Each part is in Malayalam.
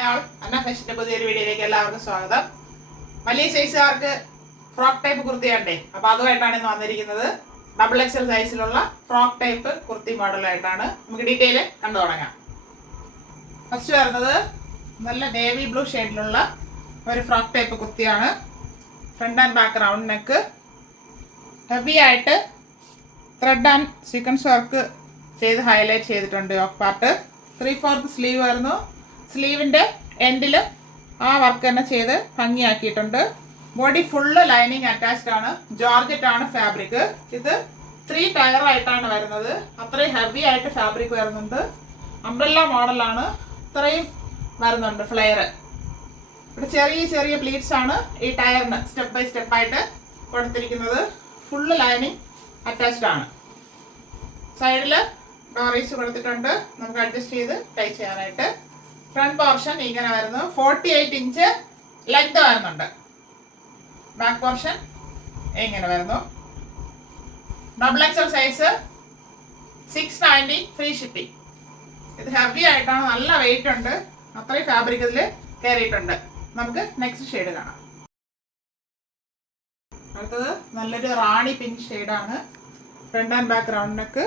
അന്ന ഫാഷന്റെ പുതിയൊരു വീഡിയോയിലേക്ക് എല്ലാവർക്കും സ്വാഗതം. വലിയ സൈസുകാർക്ക് ഫ്രോക്ക് ടൈപ്പ് കുർത്തി വേണ്ടേ? അപ്പൊ അതുമായിട്ടാണ് ഇന്ന് വന്നിരിക്കുന്നത്. ഡബിൾ എക്സൽ സൈസിലുള്ള ഫ്രോക്ക് ടൈപ്പ് കുർത്തി മോഡലായിട്ടാണ്. നമുക്ക് ഡീറ്റെയിൽ കണ്ടു തുടങ്ങാം. ഫസ്റ്റ് വരുന്നത് നല്ല നേവി ബ്ലൂ ഷെയ്ഡിലുള്ള ഒരു ഫ്രോക്ക് ടൈപ്പ് കുർത്തിയാണ്. Front and back round neck, heavy ആയിട്ട് ത്രെഡ് ആൻഡ് സീക്വൻസ് വർക്ക് ചെയ്ത് ഹൈലൈറ്റ് ചെയ്തിട്ടുണ്ട്. യോക്ക് പാർട്ട് 3/4 സ്ലീവ് വരുന്നു. സ്ലീവിൻ്റെ എൻഡിൽ ആ വർക്ക് തന്നെ ചെയ്ത് ഭംഗിയാക്കിയിട്ടുണ്ട്. ബോഡി ഫുള്ള് ലൈനിങ് അറ്റാച്ച്ഡ് ആണ്. ജോർജറ്റ് ആണ് ഫാബ്രിക്. ഇത് 3 ടയർ ആയിട്ടാണ് വരുന്നത്. അത്രയും ഹെവി ആയിട്ട് ഫാബ്രിക് വരുന്നുണ്ട്. അംബ്രല്ല മോഡലാണ്. ഇത്രയും വരുന്നുണ്ട് ഫ്ലെയർ. ഇവിടെ ചെറിയ ചെറിയ പ്ലീറ്റ്സ് ആണ് ഈ ടയറിന് സ്റ്റെപ്പ് ബൈ സ്റ്റെപ്പായിട്ട് കൊടുത്തിരിക്കുന്നത്. ഫുള്ള് ലൈനിങ് അറ്റാച്ച്ഡ് ആണ്. സൈഡിൽ ഡോറീസ് കൊടുത്തിട്ടുണ്ട്. നമുക്ക് അഡ്ജസ്റ്റ് ചെയ്ത് ടൈ ചെയ്യാനായിട്ട്. ഫ്രണ്ട് പോർഷൻ ഇങ്ങനെ വരുന്നു. 48 ഇഞ്ച് ലെങ്ത് വരുന്നുണ്ട്. ബാക്ക് പോർഷൻ ഇങ്ങനെ വരുന്നു. Double XL size 690 free shipping. ഇത് ഹെവി ആയിട്ടാണ്, നല്ല വെയിറ്റ് ഉണ്ട്. അത്രയും ഫാബ്രിക് ഇതിൽ കയറിയിട്ടുണ്ട്. നമുക്ക് നെക്സ്റ്റ് ഷെയ്ഡ് കാണാം. അടുത്തത് നല്ലൊരു റാണി പിങ്ക് ഷെയ്ഡാണ്. Front and back round neck.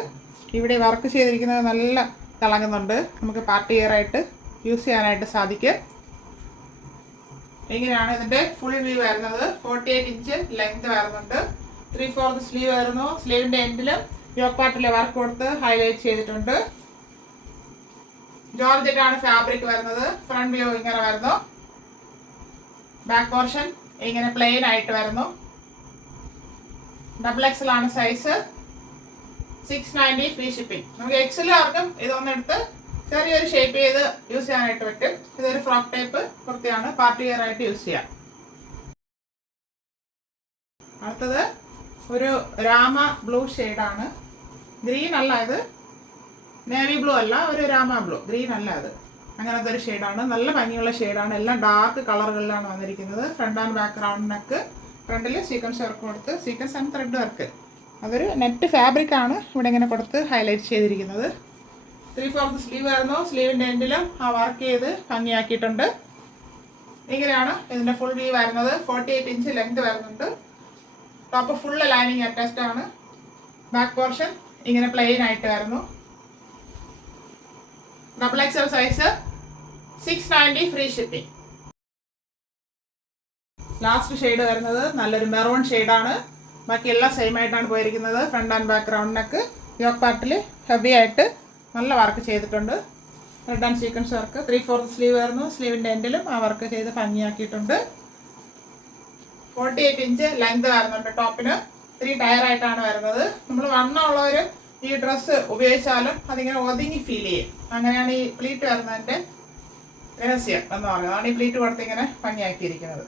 ഇവിടെ വർക്ക് ചെയ്തിരിക്കുന്നത് നല്ല തിളങ്ങുന്നുണ്ട്. നമുക്ക് പാർട്ടി വെയർ ആയിട്ട് യൂസ് ചെയ്യാനായിട്ട് സാധിക്കും. ഇങ്ങനെയാണ് ഇതിൻ്റെ ഫുൾ വ്യൂ വരുന്നത്. 48 ഇഞ്ച് ലെങ്ത് വരുന്നുണ്ട്. 3/4 സ്ലീവ് വരുന്നു. സ്ലീവിൻ്റെ എൻഡിലും യോക്ക് പാർട്ടിലെ വർക്ക് കൊടുത്ത് ഹൈലൈറ്റ് ചെയ്തിട്ടുണ്ട്. ജോർജറ്റ് ആണ് ഫാബ്രിക് വരുന്നത്. ഫ്രണ്ട് വ്യൂ ഇങ്ങനെ വരുന്നു. ബാക്ക് പോർഷൻ ഇങ്ങനെ പ്ലെയിൻ ആയിട്ട് വരുന്നു. ഡബിൾ എക്സൽ ആണ് സൈസ്. 690 free shipping. നമുക്ക് എക്സലുകാർക്കും ഇതൊന്നെടുത്ത് ചെറിയൊരു ഷേപ്പ് ചെയ്ത് യൂസ് ചെയ്യാനായിട്ട് പറ്റും. ഇതൊരു ഫ്രോക്ക് ടൈപ്പ് കുർത്തിയാണ്. പാർട്ടി വെയർ ആയിട്ട് യൂസ് ചെയ്യാം. അടുത്തത് ഒരു രാമ ബ്ലൂ ഷെയ്ഡാണ്. ഗ്രീൻ അല്ല, ഇത് നേവി ബ്ലൂ അല്ല, ഒരു രാമ ബ്ലൂ. ഗ്രീൻ അല്ല, അത് അങ്ങനത്തെ ഒരു ഷെയ്ഡാണ്. നല്ല ഭംഗിയുള്ള ഷെയ്ഡാണ്. എല്ലാം ഡാർക്ക് കളറുകളിലാണ് വന്നിരിക്കുന്നത്. Front and back round neck. ഫ്രണ്ടിൽ സീക്വൻസ് വർക്ക് കൊടുത്ത്, സീക്വൻസ് ആൻഡ് ത്രെഡ് വർക്ക്. അതൊരു നെറ്റ് ഫാബ്രിക് ആണ് ഇവിടെ ഇങ്ങനെ കൊടുത്ത് ഹൈലൈറ്റ് ചെയ്തിരിക്കുന്നത്. 3/4 സ്ലീവ് വരുന്നു. സ്ലീവിൻ്റെ എൻഡിലും ആ വർക്ക് ചെയ്ത് ഭംഗിയാക്കിയിട്ടുണ്ട്. ഇങ്ങനെയാണ് ഇതിൻ്റെ ഫുൾ വ്യൂ വരുന്നത്. 48 ഇഞ്ച് ലെങ്ത് വരുന്നുണ്ട്. ടോപ്പ് ഫുള്ള് ലൈനിങ് അറ്റാച്ച്ഡ് ആണ്. ബാക്ക് പോർഷൻ ഇങ്ങനെ പ്ലെയിൻ ആയിട്ട് വരുന്നു. Double XL size 690 free shipping. Last shade വരുന്നത് നല്ലൊരു മെറൂൺ ഷെയ്ഡാണ്. ബാക്കി എല്ലാം സെയിം ആയിട്ടാണ് പോയിരിക്കുന്നത്. Front and back round neck. Yoke പാർട്ടിൽ ഹെവി ആയിട്ട് നല്ല വർക്ക് ചെയ്തിട്ടുണ്ട്. Red and sequence work. 3/4 sleeve വരുന്നു. സ്ലീവിൻ്റെ എൻഡിലും ആ വർക്ക് ചെയ്ത് ഭംഗിയാക്കിയിട്ടുണ്ട്. 48 ഇഞ്ച് ലെങ്ത് വരുന്നുണ്ട്. ടോപ്പിന് 3 ടയർ ആയിട്ടാണ് വരുന്നത്. നമ്മൾ വണ്ണമുള്ളവർ ഈ ഡ്രസ്സ് ഉപയോഗിച്ചാലും അതിങ്ങനെ ഒതുങ്ങി ഫീൽ ചെയ്യും. അങ്ങനെയാണ് ഈ പ്ലീറ്റ് വരുന്നതിൻ്റെ രഹസ്യം എന്ന് പറയുന്നത്. അതാണ് ഈ പ്ലീറ്റ് കൊടുത്ത് ഇങ്ങനെ ഭംഗിയാക്കിയിരിക്കുന്നത്.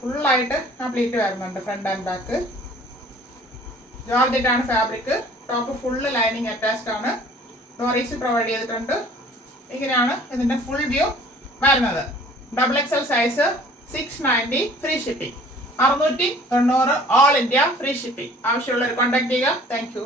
ഫുള്ളായിട്ട് ആ പ്ലീറ്റ് വരുന്നുണ്ട്. ഫ്രണ്ട് ആൻഡ് ബാക്ക് ജോർജറ്റ് ആണ് fabric. Top full lining attached ആണ്. ഡോറീസ് പ്രൊവൈഡ് ചെയ്തിട്ടുണ്ട്. ഇങ്ങനെയാണ് ഇതിൻ്റെ ഫുൾ വ്യൂ വരുന്നത്. Double XL size 690 free shipping. 690 all India free shipping. ആവശ്യമുള്ളവർ കോൺടാക്ട് ചെയ്യുക. Thank you.